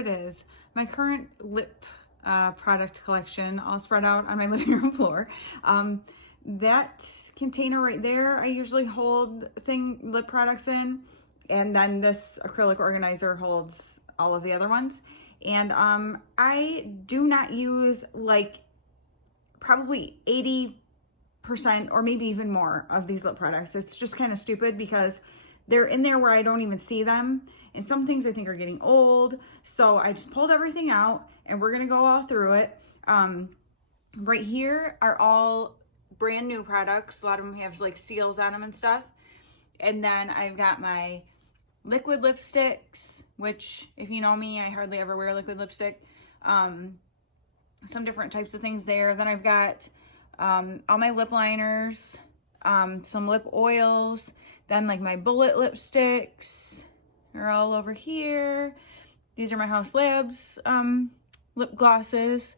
it is. My current lip product collection all spread out on my living room floor. That container right there, I usually hold lip products in, and then this acrylic organizer holds all of the other ones. And I do not use like probably 80% or maybe even more of these lip products. It's just kind of stupid because they're in there where I don't even see them. And some things I think are getting old. So I just pulled everything out and we're going to go all through it. Right here are all brand new products. A lot of them have like seals on them and stuff. And then I've got my liquid lipsticks, which if you know me, I hardly ever wear liquid lipstick. Some different types of things there. Then I've got all my lip liners, some lip oils, then like my bullet lipsticks are all over here. These are my Haus Labs lip glosses.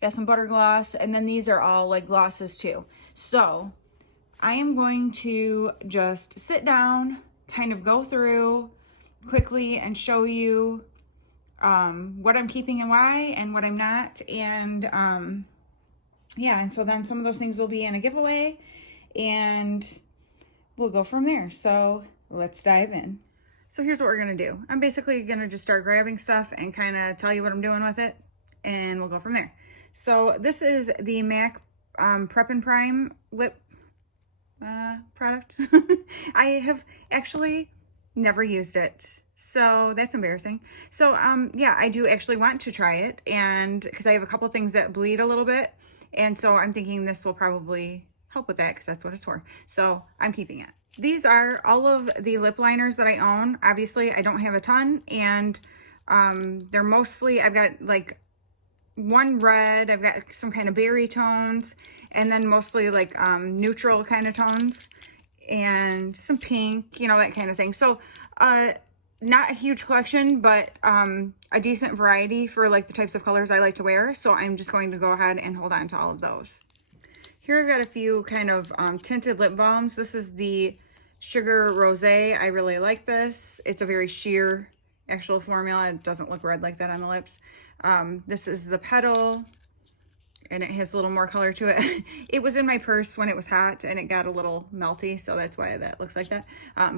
Got some butter gloss, and then these are all like glosses too. So I am going to just sit down, kind of go through quickly and show you what I'm keeping and why, and what I'm not. And yeah, and so then some of those things will be in a giveaway and we'll go from there. So let's dive in. So here's what we're gonna do. I'm basically gonna just start grabbing stuff and kind of tell you what I'm doing with it, and we'll go from there. So this is the MAC Prep and Prime lip product. I have actually never used it, so that's embarrassing. So yeah, I do actually want to try it, and because I have a couple things that bleed a little bit, and so I'm thinking this will probably help with that because that's what it's for. So I'm keeping it. These are all of the lip liners that I own. Obviously I don't have a ton, and they're mostly, I've got like one red, I've got some kind of berry tones, and then mostly like neutral kind of tones, and some pink, you know, that kind of thing. So not a huge collection, but a decent variety for like the types of colors I like to wear. So I'm just going to go ahead and hold on to all of those. Here I've got a few kind of tinted lip balms. This is the Sugar Rosé. I really like this. It's a very sheer actual formula. It doesn't look red like that on the lips. This is the Petal, and it has a little more color to it. It was in my purse when it was hot and it got a little melty, so that's why that looks like that,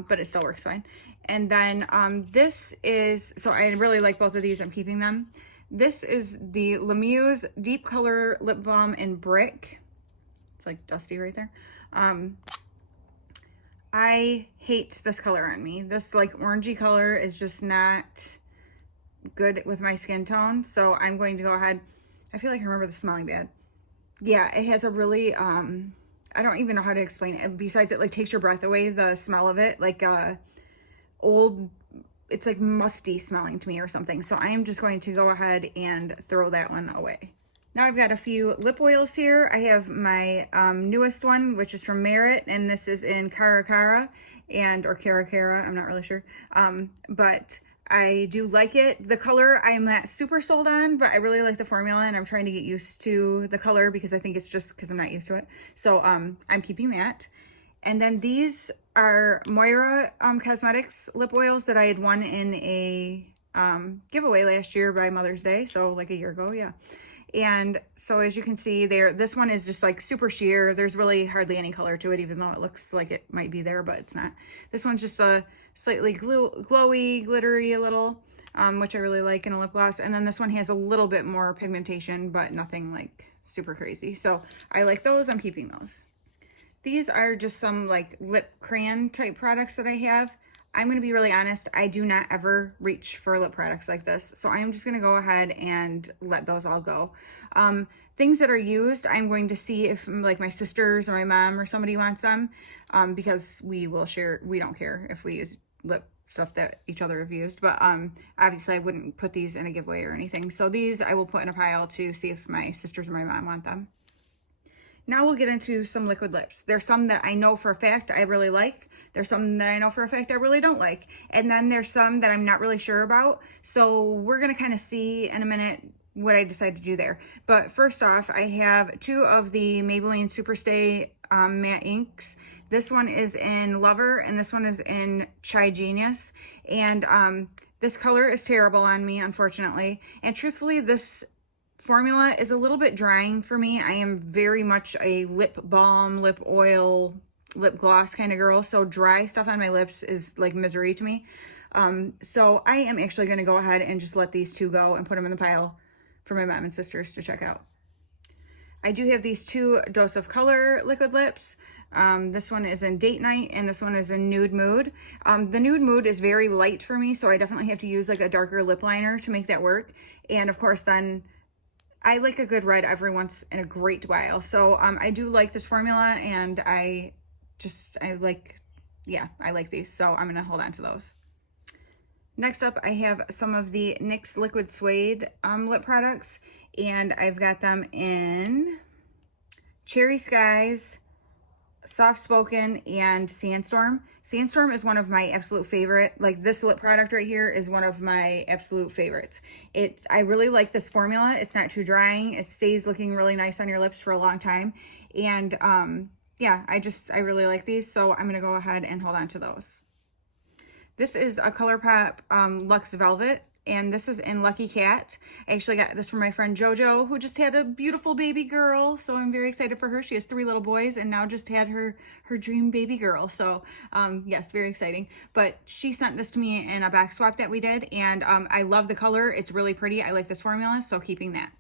but it still works fine. And then this is, so I really like both of these. I'm keeping them. This is the Lemus Deep Color Lip Balm in Brick. It's like dusty right there. I hate this color on me. This like orangey color is just not good with my skin tone, so I'm going to go ahead. I feel like I remember this smelling bad. Yeah, it has a really I don't even know how to explain it, besides it like takes your breath away, the smell of it, like old, it's like musty smelling to me or something. So I am just going to go ahead and throw that one away. Now I've got a few lip oils here. I have my newest one, which is from Merit, and this is in Cara Cara, or Cara Cara, I'm not really sure, but I do like it. The color I'm not super sold on, but I really like the formula, and I'm trying to get used to the color because I think it's just because I'm not used to it. So I'm keeping that. And then these are Moira Cosmetics lip oils that I had won in a giveaway last year by Mother's Day, so like a year ago, yeah. And so as you can see there, this one is just like super sheer. There's really hardly any color to it, even though it looks like it might be there, but it's not. This one's just a slightly glowy, glittery a little, which I really like in a lip gloss. And then this one has a little bit more pigmentation, but nothing like super crazy. So I like those. I'm keeping those. These are just some like lip crayon type products that I have. I'm going to be really honest, I do not ever reach for lip products like this. So I'm just going to go ahead and let those all go. Things that are used, I'm going to see if like my sisters or my mom or somebody wants them, because we will share. We don't care if we use lip stuff that each other have used, but obviously I wouldn't put these in a giveaway or anything. So these I will put in a pile to see if my sisters or my mom want them. Now we'll get into some liquid lips. There's some that I know for a fact I really like. There's some that I know for a fact I really don't like. And then there's some that I'm not really sure about. So we're going to kind of see in a minute what I decide to do there. But first off, I have two of the Maybelline Superstay matte inks. This one is in Lover and this one is in Chai Genius. And This color is terrible on me, unfortunately. And truthfully, this formula is a little bit drying for me. I am very much a lip balm, lip oil, lip gloss kind of girl. So dry stuff on my lips is like misery to me. So I am actually going to go ahead and just let these two go and put them in the pile for my mom and sisters to check out. I do have these two Dose of Color liquid lips. This one is in Date Night and this one is in Nude Mood. The Nude Mood is very light for me, so I definitely have to use like a darker lip liner to make that work. And of course then I like a good red every once in a great while. So I do like this formula, and I like these. So I'm gonna hold on to those. Next up, I have some of the NYX Liquid Suede lip products, and I've got them in Cherry Skies, Soft Spoken, and Sandstorm. Sandstorm is one of my absolute favorite. Like, this lip product right here is one of my absolute favorites. I really like this formula. It's not too drying. It stays looking really nice on your lips for a long time. And yeah, I really like these. So I'm gonna go ahead and hold on to those. This is a Colourpop Luxe Velvet, and this is in Lucky Cat. I actually got this from my friend JoJo, who just had a beautiful baby girl, so I'm very excited for her. She has 3 little boys and now just had her dream baby girl, so yes, very exciting. But she sent this to me in a back swap that we did, and I love the color. It's really pretty. I like this formula, so keeping that.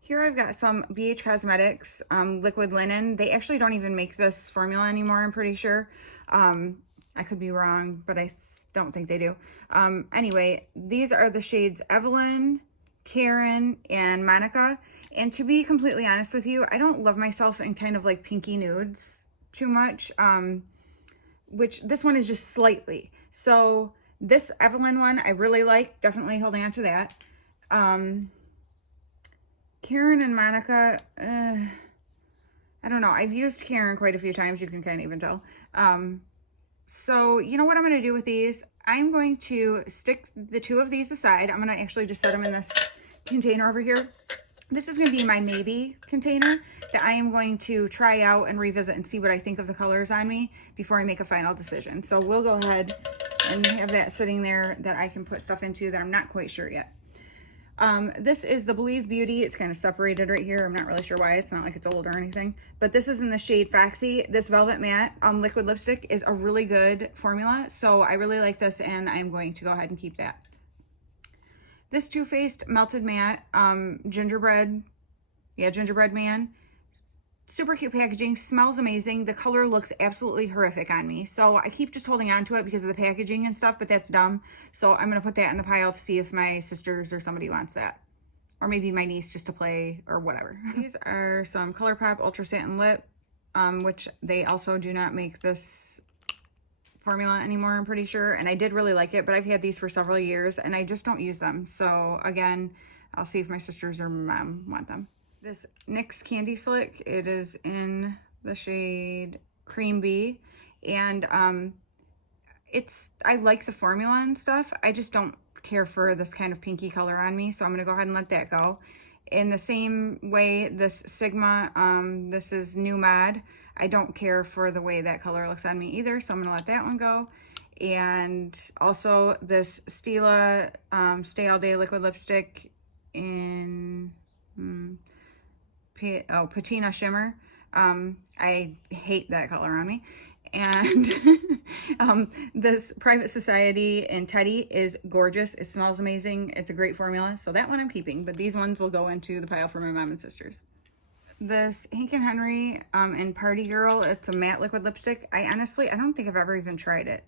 Here I've got some BH Cosmetics Liquid Linen. They actually don't even make this formula anymore, I'm pretty sure. I could be wrong, but I don't think they do. Anyway, these are the shades Evelyn, Karen, and Monica. And to be completely honest with you, I don't love myself in kind of like pinky nudes too much, which this one is just slightly. So this Evelyn one I really like, definitely holding on to that. Karen and Monica, I don't know. I've used Karen quite a few times, you can kind of even tell. So you know what I'm going to do with these? I'm going to stick the 2 of these aside. I'm going to actually just set them in this container over here. This is going to be my maybe container that I am going to try out and revisit and see what I think of the colors on me before I make a final decision. So we'll go ahead and have that sitting there that I can put stuff into that I'm not quite sure yet. This is the Believe Beauty. It's kind of separated right here. I'm not really sure why. It's not like it's old or anything, but this is in the shade Foxy. This Velvet Matte liquid lipstick is a really good formula, so I really like this, and I'm going to go ahead and keep that. This Too Faced Melted Matte Gingerbread Man. Super cute packaging, smells amazing. The color looks absolutely horrific on me. So I keep just holding on to it because of the packaging and stuff, but that's dumb. So I'm going to put that in the pile to see if my sisters or somebody wants that. Or maybe my niece just to play or whatever. These are some Colourpop Ultra Satin Lip, which they also do not make this formula anymore, I'm pretty sure. And I did really like it, but I've had these for several years and I just don't use them. So again, I'll see if my sisters or mom want them. This NYX Candy Slick, it is in the shade Cream Bee, and I like the formula and stuff. I just don't care for this kind of pinky color on me, so I'm gonna go ahead and let that go. In the same way, this Sigma, this is New Mod. I don't care for the way that color looks on me either, so I'm gonna let that one go. And also this Stila Stay All Day Liquid Lipstick in Patina Shimmer. I hate that color on me. And this Private Society in Teddy is gorgeous. It smells amazing. It's a great formula. So that one I'm keeping, but these ones will go into the pile for my mom and sisters. This Hank & Henry in Party Girl, it's a matte liquid lipstick. I don't think I've ever even tried it.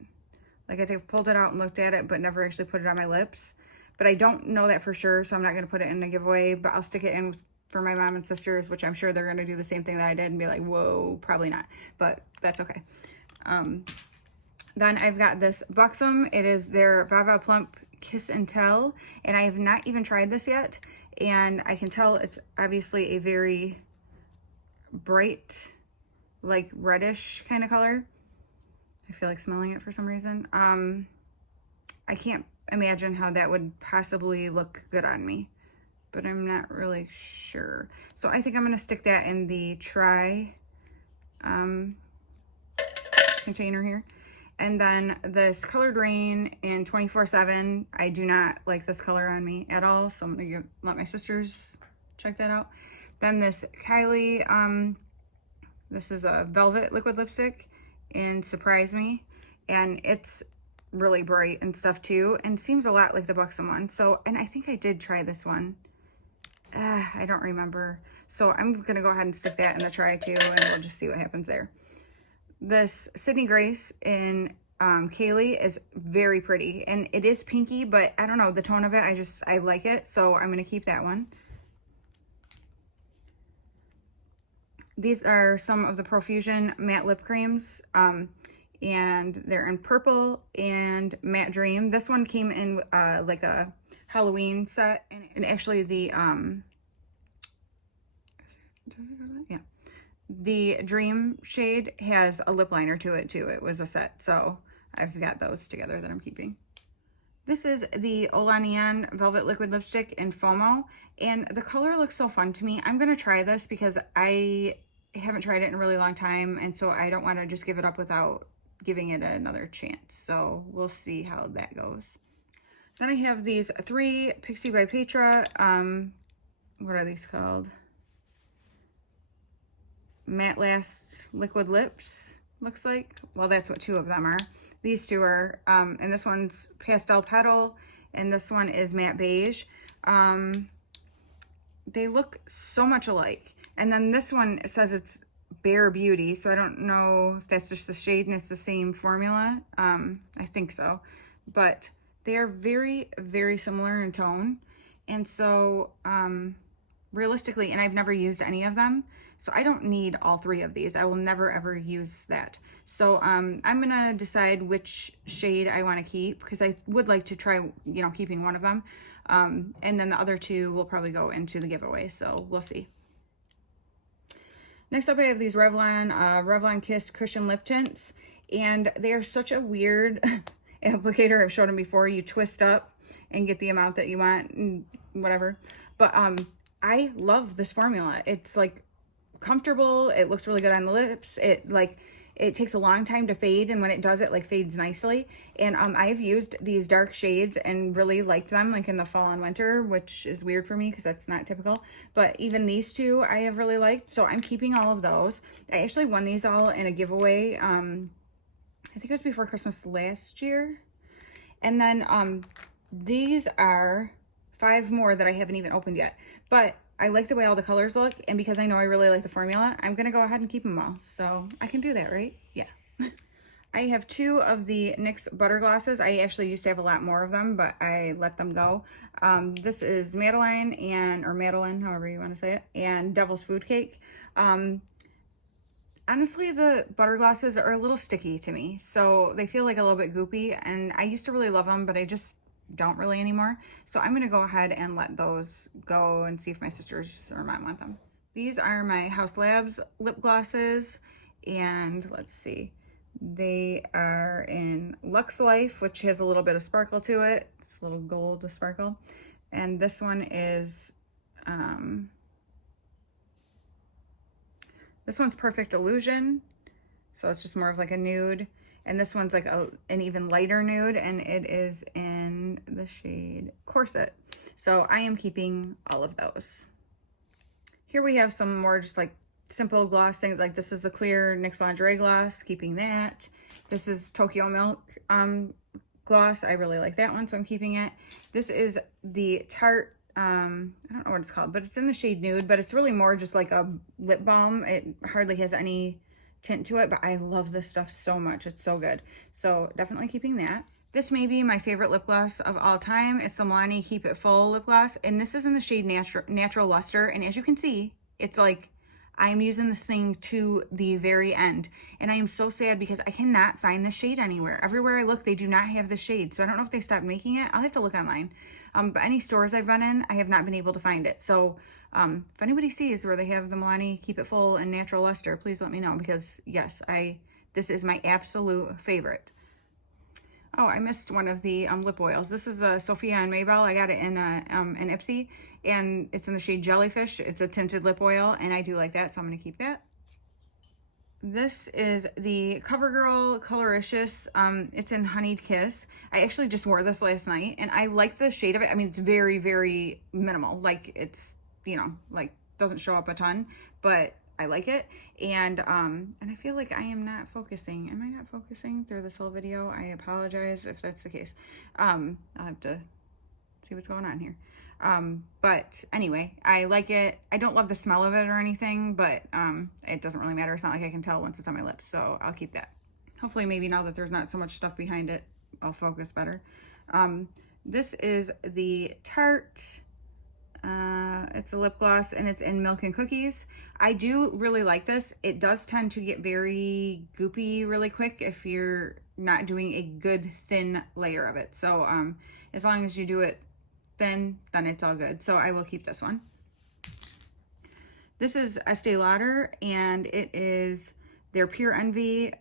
Like, I think I've pulled it out and looked at it, but never actually put it on my lips. But I don't know that for sure, so I'm not going to put it in a giveaway, but I'll stick it in for my mom and sisters, which I'm sure they're going to do the same thing that I did and be like, whoa, probably not, but that's okay. Then I've got this Buxom. It is their Vava Plump Kiss and Tell, and I have not even tried this yet, and I can tell it's obviously a very bright, like reddish kind of color. I feel like smelling it for some reason. I can't imagine how that would possibly look good on me, but I'm not really sure. So I think I'm gonna stick that in the container here. And then this Colored Rain in 24/7. I do not like this color on me at all, so I'm gonna let my sisters check that out. Then this Kylie, this is a Velvet Liquid Lipstick in Surprise Me, and it's really bright and stuff too, and seems a lot like the Buxom one. So, and I think I did try this one. I don't remember. So I'm gonna go ahead and stick that in the try too, and we'll just see what happens there. This Sydney Grace in Kaylee is very pretty, and it is pinky, but I don't know, the tone of it, I like it, so I'm gonna keep that one. These are some of the Profusion matte lip creams, and they're in purple and matte dream. This one came in like a Halloween set, and actually the yeah, the dream shade has a lip liner to it too. It was a set, so I've got those together that I'm keeping. This is the Olanian Velvet Liquid Lipstick in Fomo, and the color looks so fun to me. I'm gonna try this because I haven't tried it in a really long time, and so I don't want to just give it up without giving it another chance. So we'll see how that goes. Then I have these 3 Pixi by Petra, what are these called? Matte Last Liquid Lips, looks like. Well, that's what 2 of them are. These 2 are, and this one's Pastel Petal, and this one is Matte Beige. They look so much alike. And then this one says it's Bare Beauty, so I don't know if that's just the shade and it's the same formula. I think so. But they are very, very similar in tone. And so, realistically, and I've never used any of them, so I don't need all 3 of these. I will never, ever use that. So, I'm going to decide which shade I want to keep, because I would like to try, you know, keeping one of them. And then the other 2 will probably go into the giveaway, so we'll see. Next up, I have these Revlon Kiss Cushion Lip Tints, and they are such a weird applicator. I've showed them before. You twist up and get the amount that you want and whatever. But I love this formula. It's like comfortable. It looks really good on the lips. It takes a long time to fade, and when it does, it like fades nicely. And I've used these dark shades and really liked them, like in the fall and winter, which is weird for me because that's not typical. But even these 2 I have really liked, so I'm keeping all of those. I actually won these all in a giveaway. I think it was before Christmas last year. And then these are 5 more that I haven't even opened yet. But I like the way all the colors look, and because I know I really like the formula, I'm going to go ahead and keep them all. So I can do that, right? Yeah. I have 2 of the NYX Butter Glasses. I actually used to have a lot more of them, but I let them go. This is Maybelline, or Madeline, however you want to say it, and Devil's Food Cake. Honestly, the butter glasses are a little sticky to me, so they feel like a little bit goopy, and I used to really love them, but I just don't really anymore. So I'm gonna go ahead and let those go and see if my sisters or mom want them. These are my Haus Labs lip glosses, and let's see, they are in Luxe Life, which has a little bit of sparkle to it. It's a little gold sparkle. And this one is this one's Perfect Illusion, so it's just more of like a nude. And this one's like an even lighter nude, and it is in the shade Corset. So I am keeping all of those. Here we have some more just like simple gloss things. Like this is a clear NYX Lingerie gloss, keeping that. This is Tokyo Milk gloss. I really like that one, so I'm keeping it. This is the Tarte, I don't know what it's called, but it's in the shade Nude, but it's really more just like a lip balm. It hardly has any tint to it, but I love this stuff so much. It's so good. So definitely keeping that. This may be my favorite lip gloss of all time. It's the Milani Keep It Full lip gloss, and this is in the shade Natural Luster. And as you can see, it's like I'm using this thing to the very end, and I am so sad because I cannot find this shade anywhere. Everywhere I look, they do not have the shade, so I don't know if they stopped making it. I'll have to look online. But any stores I've been in, I have not been able to find it. So if anybody sees where they have the Milani Keep It Full and Natural Luster, please let me know, because yes, this is my absolute favorite. Oh, I missed one of the lip oils. This is a Sophia and Maybell. I got it in an Ipsy, and it's in the shade Jellyfish. It's a tinted lip oil, and I do like that, so I'm going to keep that. This is the Covergirl Coloricious. It's in Honeyed Kiss. I actually just wore this last night and I like the shade of it. I mean, it's very, very minimal. Like it's, you know, like doesn't show up a ton, but I like it. And I feel like I am not focusing. Am I not focusing through this whole video? I apologize if that's the case. I'll have to see what's going on here. But anyway, I like it. I don't love the smell of it or anything, but it doesn't really matter. It's not like I can tell once it's on my lips, so I'll keep that. Hopefully maybe now that there's not so much stuff behind it, I'll focus better. This is the Tarte. It's a lip gloss and it's in Milk and Cookies. I do really like this. It does tend to get very goopy really quick if you're not doing a good thin layer of it. So as long as you do it thin, then it's all good. So I will keep this one. This is Estee Lauder and it is their Pure Envy,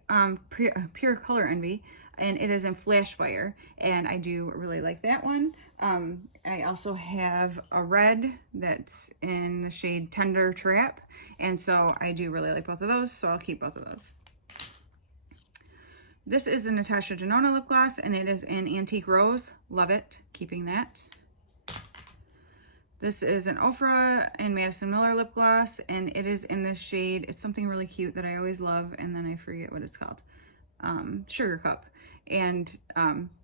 Pure Color Envy, and it is in Flash Fire, and I do really like that one. I also have a red that's in the shade Tender Trap, and so I do really like both of those, so I'll keep both of those. This is a Natasha Denona lip gloss, and it is in Antique Rose. Love it. Keeping that. This is an Ofra and Madison Miller lip gloss, and it is in the shade, it's something really cute that I always love, and then I forget what it's called. Sugar Cup. And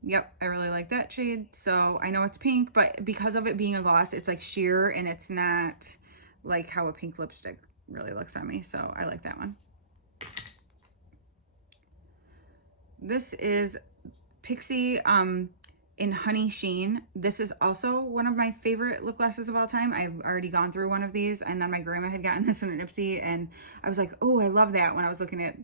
yep, I really like that shade. So I know it's pink, but because of it being a gloss, it's like sheer and it's not like how a pink lipstick really looks on me. So I like that one. This is PINKZIO in Honey Sheen. This is also one of my favorite lip glosses of all time. I've already gone through one of these, and then my grandma had gotten this in an Ipsy, and I was like, oh, I love that. When I was looking at,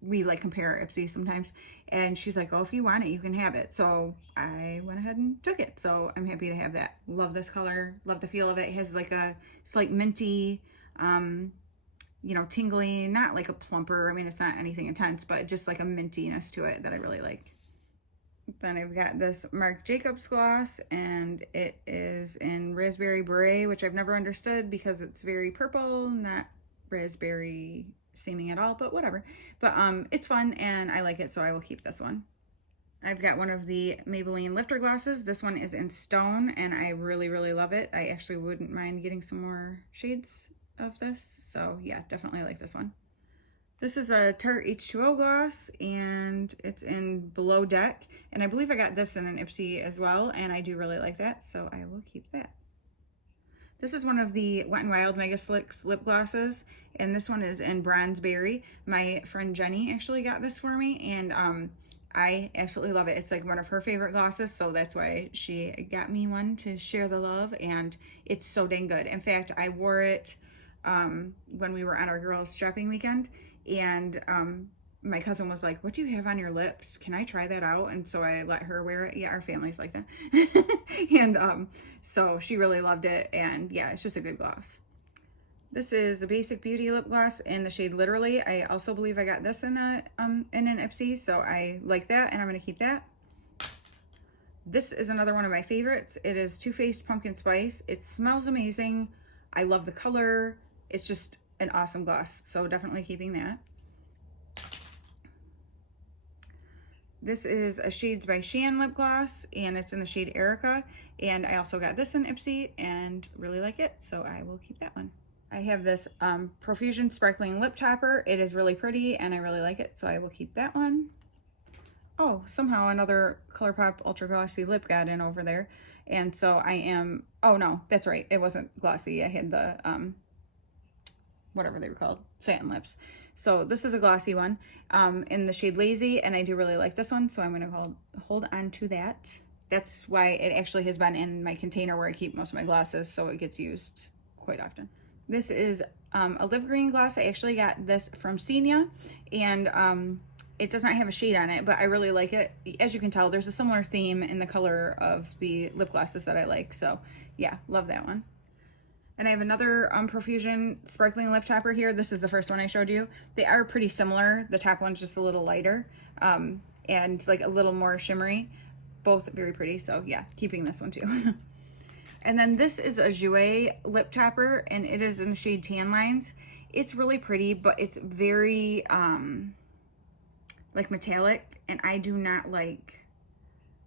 we like compare Ipsy sometimes, and she's like, oh, if you want it, you can have it. So I went ahead and took it. So I'm happy to have that. Love this color. Love the feel of it. It has like a slight minty, you know, tingly, not like a plumper. I mean, it's not anything intense, but just like a mintiness to it that I really like. Then I've got this Marc Jacobs gloss, and it is in Raspberry Beret, which I've never understood because it's very purple, not raspberry seeming at all, but whatever. But it's fun and I like it, so I will keep this one. I've got one of the Maybelline lifter glosses. This one is in Stone, and I really, really love it. I actually wouldn't mind getting some more shades of this. So yeah, definitely like this one. This is a Tarte H2O gloss, and it's in Below Deck, and I believe I got this in an Ipsy as well, and I do really like that, so I will keep that. This is one of the Wet n Wild Mega Slicks lip glosses, and this one is in Bronze Berry. My friend Jenny actually got this for me, and I absolutely love it. It's like one of her favorite glosses, so that's why she got me one to share the love, and it's so dang good. In fact, I wore it when we were on our girls' shopping weekend, and my cousin was like, what do you have on your lips? Can I try that out? And so I let her wear it. Yeah, our family's like that. And so she really loved it, and yeah, it's just a good gloss. This is a Basic Beauty lip gloss in the shade Literally. I also believe I got this in an Ipsy, so I like that, and I'm gonna keep that. This is another one of my favorites. It is Too Faced Pumpkin Spice. It smells amazing. I love the color. It's just an awesome gloss, so definitely keeping that. This is a Shades by Shan lip gloss, and it's in the shade Erica, and I also got this in Ipsy and really like it, so I will keep that one. I have this Profusion Sparkling Lip Topper. It is really pretty, and I really like it, so I will keep that one. Oh, somehow another Colourpop Ultra Glossy lip got in over there, and so I am, oh no, that's right, it wasn't glossy. I had the, whatever they were called, satin lips. So this is a glossy one in the shade Lazy, and I do really like this one, so I'm going to hold on to that. That's why it actually has been in my container where I keep most of my glosses, so it gets used quite often. This is a Live Green gloss. I actually got this from Senia, and it does not have a shade on it, but I really like it. As you can tell, there's a similar theme in the color of the lip glosses that I like, so yeah, love that one. And I have another Profusion Sparkling Lip Topper here. This is the first one I showed you. They are pretty similar. The top one's just a little lighter and like a little more shimmery. Both very pretty, so yeah, keeping this one too. And then this is a Jouer Lip Topper, and it is in the shade Tan Lines. It's really pretty, but it's very like metallic, and I do not like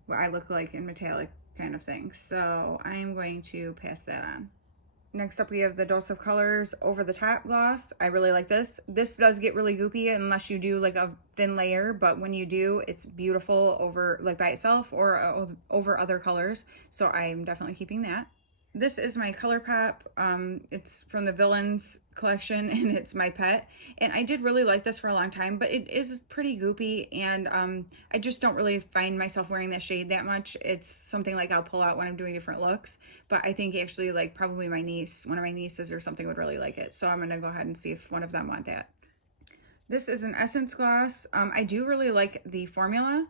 what I look like in metallic kind of things. So I'm going to pass that on. Next up, we have the Dose of Colors Over the Top Gloss. I really like this. This does get really goopy unless you do like a thin layer, but when you do, it's beautiful over like by itself or over other colors. So I'm definitely keeping that. This is my Colourpop. It's from the Villains collection, and it's my pet. And I did really like this for a long time, but it is pretty goopy, and I just don't really find myself wearing that shade that much. It's something like I'll pull out when I'm doing different looks, but I think actually like probably my niece, one of my nieces or something would really like it. So I'm gonna go ahead and see if one of them want that. This is an Essence gloss. I do really like the formula,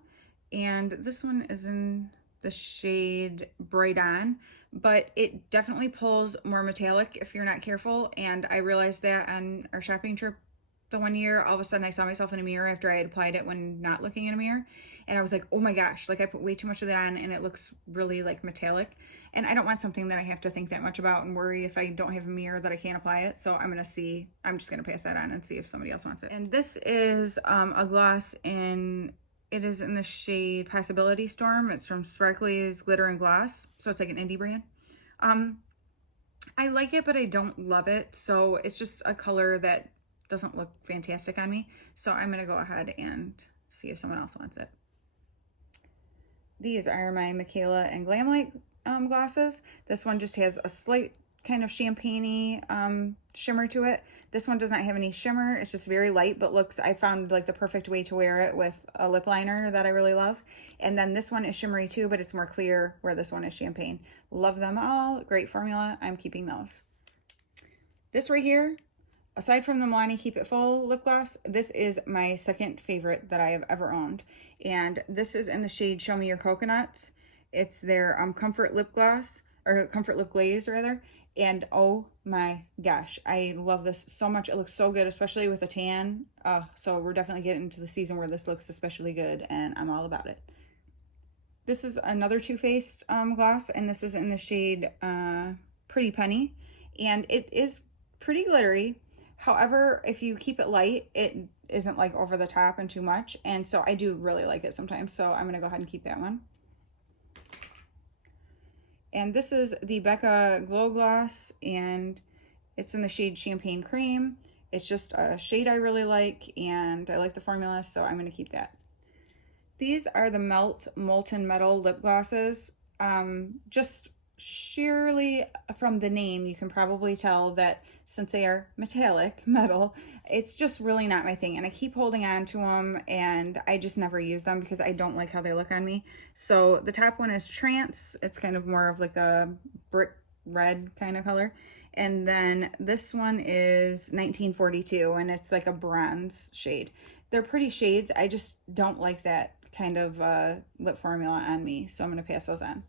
and this one is in the shade Bright On, but it definitely pulls more metallic if you're not careful. And I realized that on our shopping trip the one year, all of a sudden I saw myself in a mirror after I had applied it when not looking in a mirror, and I was like, oh my gosh, like I put way too much of that on and it looks really like metallic, and I don't want something that I have to think that much about and worry if I don't have a mirror that I can't apply it. So I'm just gonna pass that on and see if somebody else wants it. And this is a gloss it is in the shade Possibility Storm. It's from Sparkly's Glitter and Gloss. So it's like an indie brand. I like it, but I don't love it. So it's just a color that doesn't look fantastic on me. So I'm going to go ahead and see if someone else wants it. These are my Michaela and Glamlight glosses. This one just has a slight kind of champagne-y shimmer to it. This one does not have any shimmer. It's just very light, but I found like the perfect way to wear it with a lip liner that I really love. And then this one is shimmery too, but it's more clear, where this one is champagne. Love them all. Great formula. I'm keeping those. This right here, aside from the Milani Keep It Full lip gloss, this is my second favorite that I have ever owned. And this is in the shade Show Me Your Coconuts. It's their Comfort Lip Gloss, or Comfort Lip Glaze rather. And oh my gosh, I love this so much. It looks so good, especially with a tan. So we're definitely getting into the season where this looks especially good, and I'm all about it. This is another Too Faced gloss, and this is in the shade Pretty Penny. And it is pretty glittery. However, if you keep it light, it isn't like over the top and too much. And so I do really like it sometimes. So I'm gonna go ahead and keep that one. And this is the Becca Glow Gloss, and it's in the shade Champagne Cream. It's just a shade I really like, and I like the formula, so I'm going to keep that. These are the Molten Metal Lip Glosses. Just sheerly from the name, you can probably tell that since they are metallic metal, it's just really not my thing. And I keep holding on to them, and I just never use them because I don't like how they look on me. So the top one is Trance. It's kind of more of like a brick red kind of color. And then this one is 1942, and it's like a bronze shade. They're pretty shades. I just don't like that kind of lip formula on me, so I'm going to pass those on.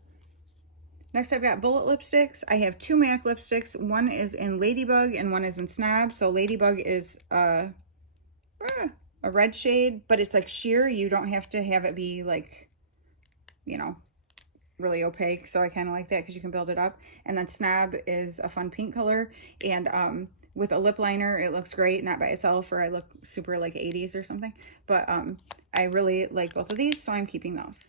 Next, I've got Bullet lipsticks. I have two MAC lipsticks. One is in Ladybug and one is in Snob. So Ladybug is a red shade, but it's like sheer. You don't have to have it be like, you know, really opaque. So I kind of like that because you can build it up. And then Snob is a fun pink color. And with a lip liner, it looks great, not by itself, or I look super like 80s or something. But I really like both of these, so I'm keeping those.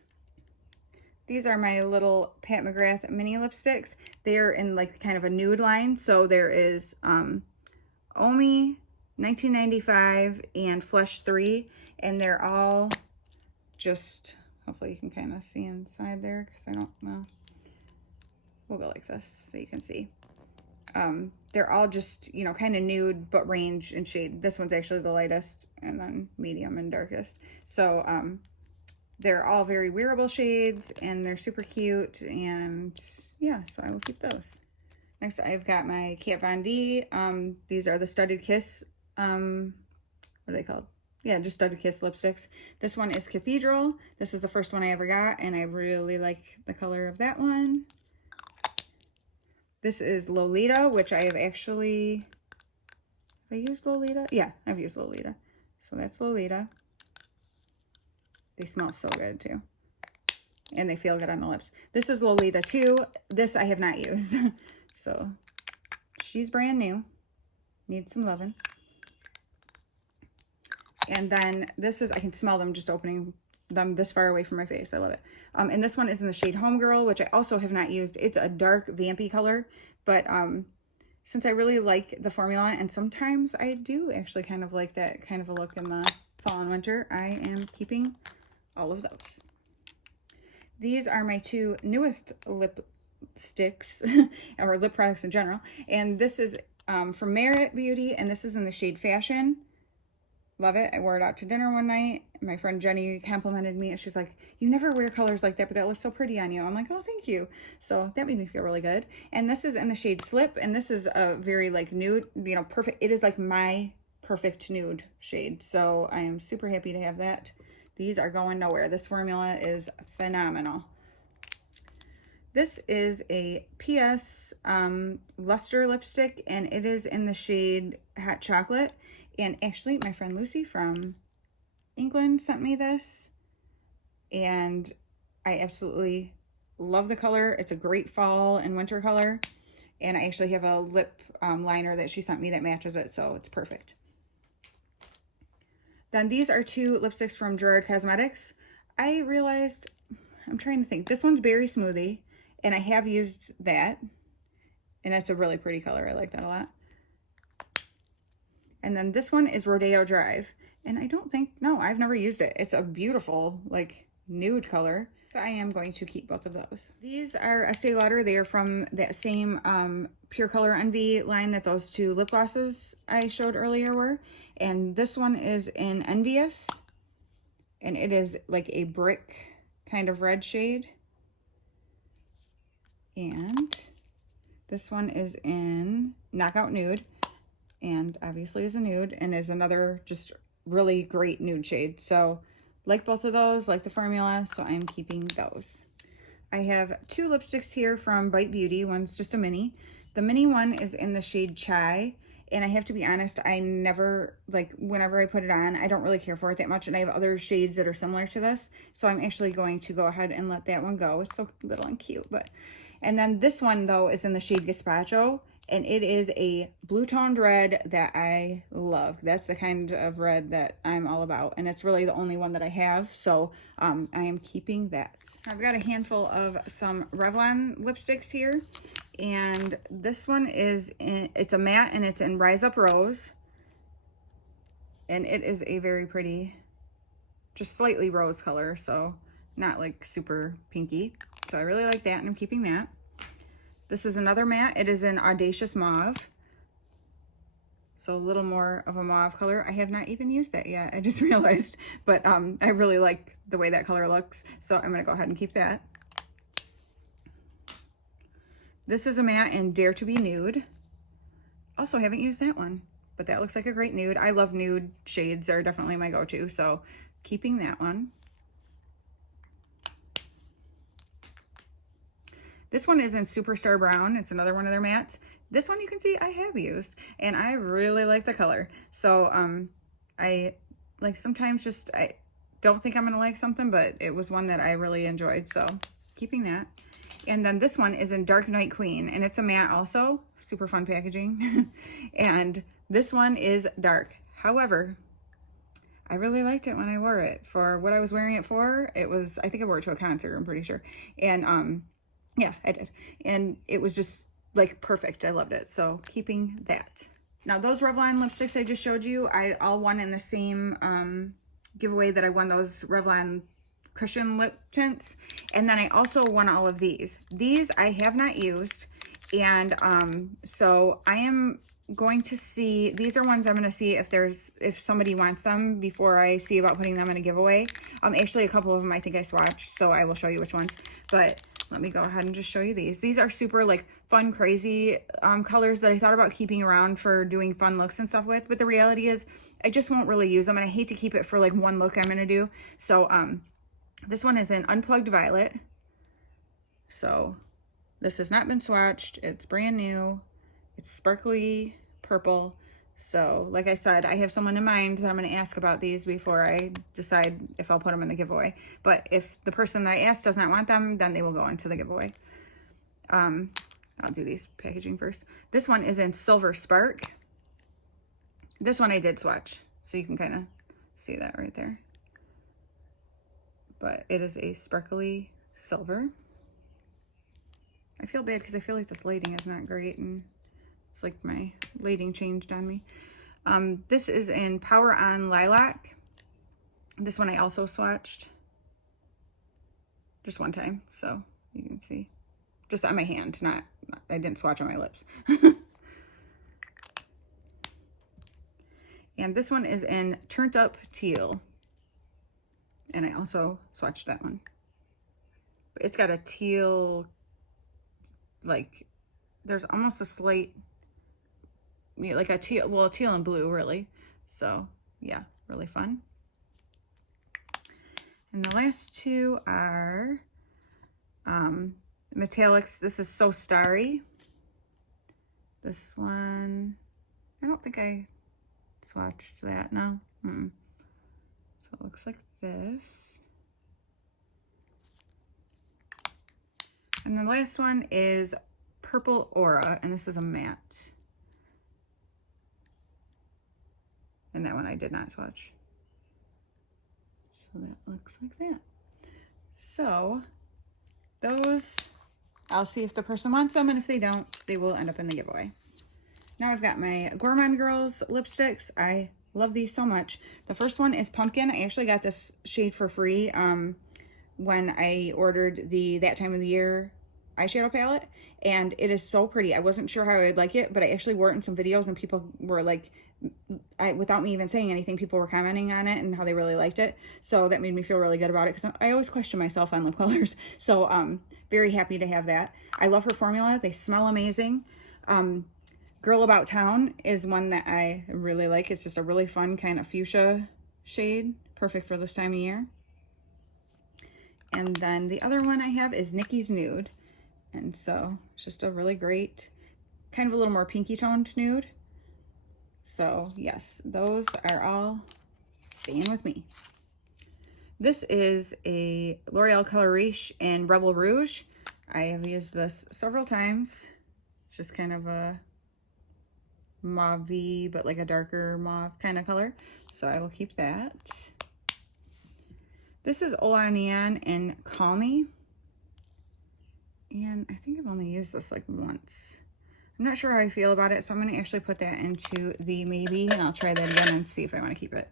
These are my little Pat McGrath mini lipsticks. They're in like kind of a nude line. So there is Omi, 1995, and Flesh 3. And they're all just, hopefully you can kind of see inside there because I don't know. We'll go like this so you can see. They're all just, you know, kind of nude, but range in shade. This one's actually the lightest, and then medium and darkest. So, they're all very wearable shades, and they're super cute, and yeah, so I will keep those. Next, I've got my Kat Von D. These are the Studded Kiss, what are they called? Yeah, just Studded Kiss lipsticks. This one is Cathedral. This is the first one I ever got, and I really like the color of that one. This is Lolita, which I have actually, have I used Lolita? Yeah, I've used Lolita. So that's Lolita. They smell so good too. And they feel good on the lips. This is Lolita too. This I have not used. So she's brand new. Needs some loving. And then this is, I can smell them just opening them this far away from my face. I love it. And this one is in the shade Homegirl, which I also have not used. It's a dark vampy color, but since I really like the formula, and sometimes I do actually kind of like that kind of a look in the fall and winter, I am keeping all of those. These are my two newest lipsticks, or lip products in general. And this is from Merit Beauty, and this is in the shade Fashion. Love it. I wore it out to dinner one night. My friend Jenny complimented me, and she's like, you never wear colors like that, but that looks so pretty on you. I'm like, oh, thank you. So that made me feel really good. And this is in the shade Slip, and this is a very like nude, you know, perfect. It is like my perfect nude shade. So I am super happy to have that. These are going nowhere. This formula is phenomenal. This is a PS Luster lipstick, and it is in the shade Hot Chocolate. And actually, my friend Lucy from England sent me this, and I absolutely love the color. It's a great fall and winter color, and I actually have a lip liner that she sent me that matches it, so it's perfect. Then these are two lipsticks from Gerard Cosmetics. I realized, I'm trying to think, this one's Berry Smoothie, and I have used that, and it's a really pretty color. I like that a lot. And then this one is Rodeo Drive. And I don't think, no, I've never used it. It's a beautiful, like, nude color. But I am going to keep both of those. These are Estee Lauder. They are from that same Pure Color Envy line that those two lip glosses I showed earlier were. And this one is in Envious. And it is like a brick kind of red shade. And this one is in Knockout Nude. And obviously is a nude, and is another just really great nude shade. So like both of those, like the formula, so I'm keeping those. I have two lipsticks here from Bite Beauty. One's just a mini. The mini one is in the shade Chai, and I have to be honest, I never, like, whenever I put it on, I don't really care for it that much, and I have other shades that are similar to this, so I'm actually going to go ahead and let that one go. It's so little and cute, but... And then this one, though, is in the shade Gazpacho, and it is a blue toned red that I love. That's the kind of red that I'm all about, and it's really the only one that I have, so I am keeping that. I've got a handful of some Revlon lipsticks here, and this one is it's a matte, and it's in Rise Up Rose, and it is a very pretty, just slightly rose color, so not like super pinky. So I really like that, and I'm keeping that. This is another matte. It is in Audacious Mauve. So a little more of a mauve color. I have not even used that yet. I just realized, but I really like the way that color looks. So I'm gonna go ahead and keep that. This is a matte in Dare to Be Nude. Also haven't used that one, but that looks like a great nude. I love nude shades. They're definitely my go-to, so keeping that one. This one is in Superstar Brown. It's another one of their mattes. This one you can see I have used, and I really like the color. So I like sometimes just, I don't think I'm gonna like something, but it was one that I really enjoyed, so keeping that. And then this one is in Dark Night Queen, and it's a matte also, super fun packaging. And this one is dark. However, I really liked it when I wore it. For what I was wearing it for, it was, I think I wore it to a concert, I'm pretty sure. And yeah, I did. And it was just like perfect. I loved it. So keeping that. Now those Revlon lipsticks I just showed you, I all won in the same giveaway that I won those Revlon cushion lip tints. And then I also won all of these. These I have not used. And so I am going to see, these are ones I'm going to see if somebody wants them before I see about putting them in a giveaway. Actually a couple of them I think I swatched, so I will show you which ones. But let me go ahead and just show you these. These are super like fun, crazy colors that I thought about keeping around for doing fun looks and stuff with. But the reality is I just won't really use them, and I hate to keep it for like one look I'm going to do. So this one is in Unplugged Violet. So this has not been swatched. It's brand new. It's sparkly purple. So like I said, I have someone in mind that I'm going to ask about these before I decide if I'll put them in the giveaway. But if the person that I asked does not want them, then they will go into the giveaway. I'll do these packaging first. This one is in Silver Spark. This one I did swatch, so you can kind of see that right there. But it is a sparkly silver. I feel bad because I feel like this lighting is not great, and it's like my lighting changed on me. This is in Power On Lilac. This one I also swatched just one time, so you can see. Just on my hand, not I didn't swatch on my lips. And this one is in Turned Up Teal. And I also swatched that one. But it's got a teal, like, there's almost a slight, yeah, like a teal, well, a teal and blue, really. So, yeah, really fun. And the last two are metallics. This is So Starry. This one, I don't think I swatched that, no. So it looks like this. And the last one is Purple Aura, and this is a matte. And that one I did not swatch. So that looks like that. So those, I'll see if the person wants them, and if they don't, they will end up in the giveaway. Now I've got my Gourmand Girls lipsticks. I love these so much. The first one is Pumpkin. I actually got this shade for free when I ordered the That Time of the Year eyeshadow palette, and it is so pretty. I wasn't sure how I would like it, but I actually wore it in some videos, and people were like, without me even saying anything, people were commenting on it and how they really liked it. So that made me feel really good about it, because I always question myself on lip colors. So very happy to have that. I love her formula. They smell amazing. Girl About Town is one that I really like. It's just a really fun kind of fuchsia shade, perfect for this time of year. And then the other one I have is Nikki's Nude. And so it's just a really great, kind of a little more pinky toned nude. So yes, those are all staying with me. This is a L'Oreal Coloricious in Rubble Rouge. I have used this several times. It's just kind of a mauve-y, but like a darker mauve kind of color. So I will keep that. This is Olanian in Call Me. And I think I've only used this like once. I'm not sure how I feel about it, so I'm going to actually put that into the maybe, and I'll try that again and see if I want to keep it.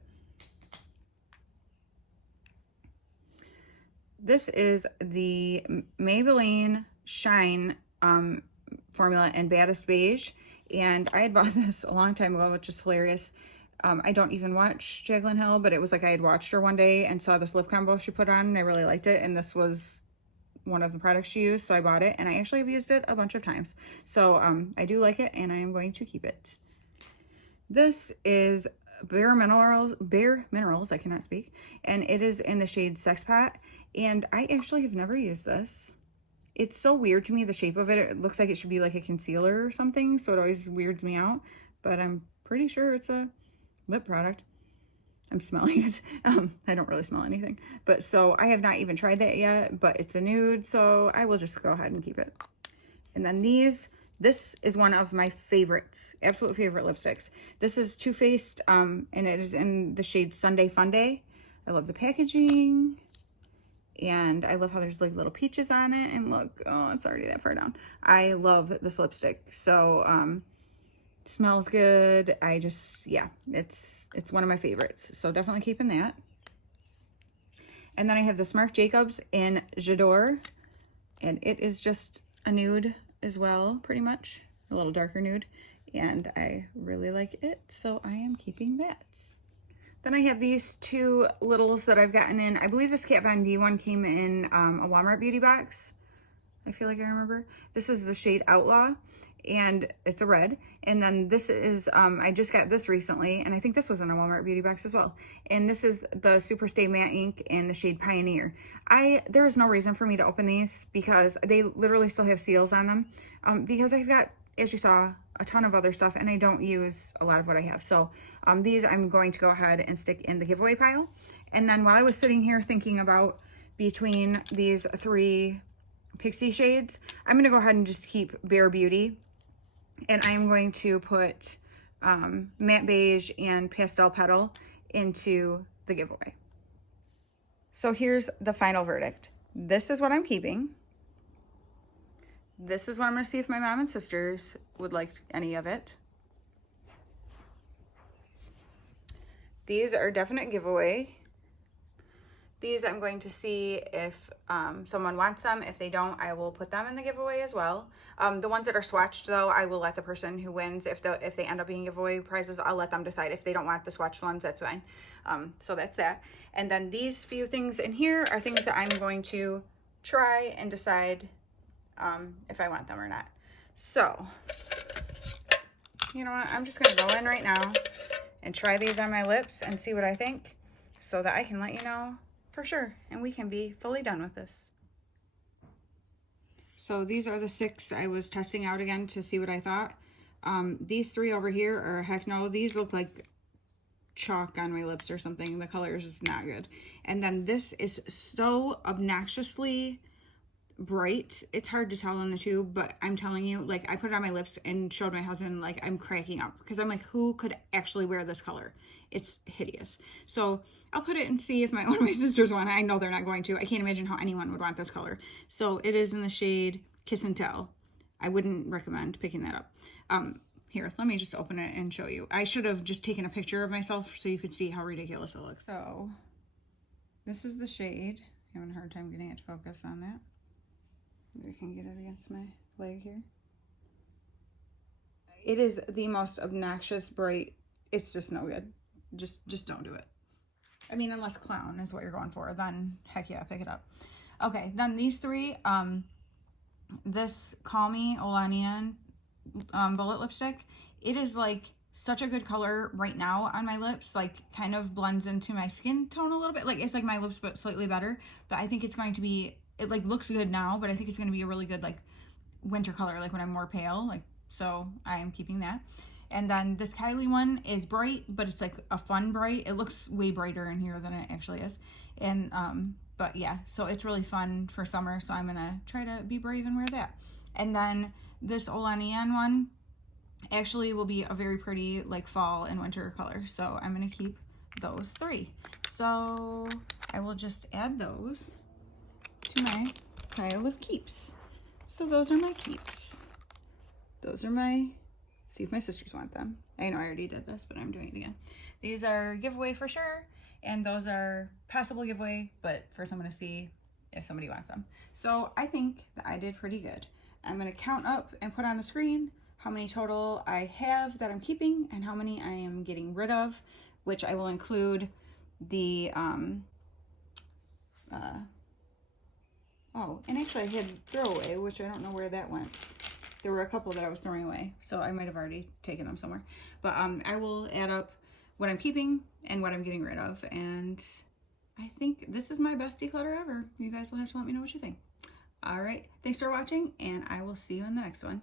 This is the Maybelline Shine formula in Baddest Beige, and I had bought this a long time ago, which is hilarious. I don't even watch Jaclyn Hill, but it was like I had watched her one day and saw this lip combo she put on, and I really liked it, and this was one of the products she used, so I bought it, and I actually have used it a bunch of times. So I do like it, and I am going to keep it. This is Bare Minerals, I cannot speak, and it is in the shade Sex Pot, and I actually have never used this. It's so weird to me, the shape of it. It looks like it should be like a concealer or something, so it always weirds me out, but I'm pretty sure it's a lip product. I'm smelling it. I don't really smell anything, but so I have not even tried that yet, but it's a nude, so I will just go ahead and keep it. And then this is one of my favorites, absolute favorite lipsticks. This is Too Faced, and it is in the shade Sunday Funday. I love the packaging, and I love how there's like little peaches on it, and look, oh, it's already that far down. I love this lipstick, so smells good. I just, yeah, it's one of my favorites, so definitely keeping that. And then I have this Marc Jacobs in J'adore, and it is just a nude as well, pretty much a little darker nude, and I really like it, so I am keeping that. Then I have these two littles that I've gotten in. I believe this Kat Von D one came in a Walmart beauty box, I feel like I remember. This is the shade Outlaw, and it's a red. And then this is, I just got this recently, and I think this was in a Walmart beauty box as well. And this is the Superstay Matte Ink in the shade Pioneer. There is no reason for me to open these because they literally still have seals on them. Because I've got, as you saw, a ton of other stuff, and I don't use a lot of what I have. So these I'm going to go ahead and stick in the giveaway pile. And then while I was sitting here thinking about between these three Pixie shades, I'm going to go ahead and just keep Bare Beauty. And I am going to put Matte Beige and Pastel Petal into the giveaway. So here's the final verdict. This is what I'm keeping. This is what I'm gonna see if my mom and sisters would like any of it. These are definite giveaway. These I'm going to see if someone wants them. If they don't, I will put them in the giveaway as well. The ones that are swatched though, I will let the person who wins, if they end up being giveaway prizes, I'll let them decide. If they don't want the swatched ones, that's fine. So that's that. And then these few things in here are things that I'm going to try and decide if I want them or not. So, you know what? I'm just gonna go in right now and try these on my lips and see what I think so that I can let you know for sure, and we can be fully done with this. So these are the 6 I was testing out again to see what I thought. These 3 over here are heck no. These look like chalk on my lips or something. The color is just not good. And then this is so obnoxiously bright. It's hard to tell in the tube, but I'm telling you, like, I put it on my lips and showed my husband, like, I'm cracking up because I'm like, who could actually wear this color? It's hideous. So I'll put it and see if one of my sisters want it. I know they're not going to. I can't imagine how anyone would want this color. So it is in the shade Kiss and Tell. I wouldn't recommend picking that up. Here, let me just open it and show you. I should have just taken a picture of myself so you could see how ridiculous it looks. So this is the shade. I'm having a hard time getting it to focus on that. Maybe I can get it against my leg here. It is the most obnoxious bright. It's just no good. Just don't do it. I mean, unless clown is what you're going for, then heck yeah, pick it up. Okay, then these 3, this Call Me Olanian bullet lipstick, it is like such a good color right now on my lips, like kind of blends into my skin tone a little bit. Like it's like my lips but slightly better, but I think it's going to be, it like looks good now, but I think it's going to be a really good like winter color, like when I'm more pale, like, so I am keeping that. And then this Kylie one is bright, but it's like a fun bright. It looks way brighter in here than it actually is. And, but yeah, so it's really fun for summer. So I'm going to try to be brave and wear that. And then this Olanian one actually will be a very pretty like fall and winter color. So I'm going to keep those 3. So I will just add those to my pile of keeps. So those are my keeps. Those are my, see if my sisters want them. I know I already did this, but I'm doing it again. These are giveaway for sure, and those are possible giveaway, but for someone to see if somebody wants them. So I think that I did pretty good. I'm gonna count up and put on the screen how many total I have that I'm keeping and how many I am getting rid of, which I will include the, oh, and actually I had throwaway, which I don't know where that went. There were a couple that I was throwing away, so I might have already taken them somewhere. But I will add up what I'm keeping and what I'm getting rid of, and I think this is my best declutter ever. You guys will have to let me know what you think. All right, thanks for watching, and I will see you in the next one.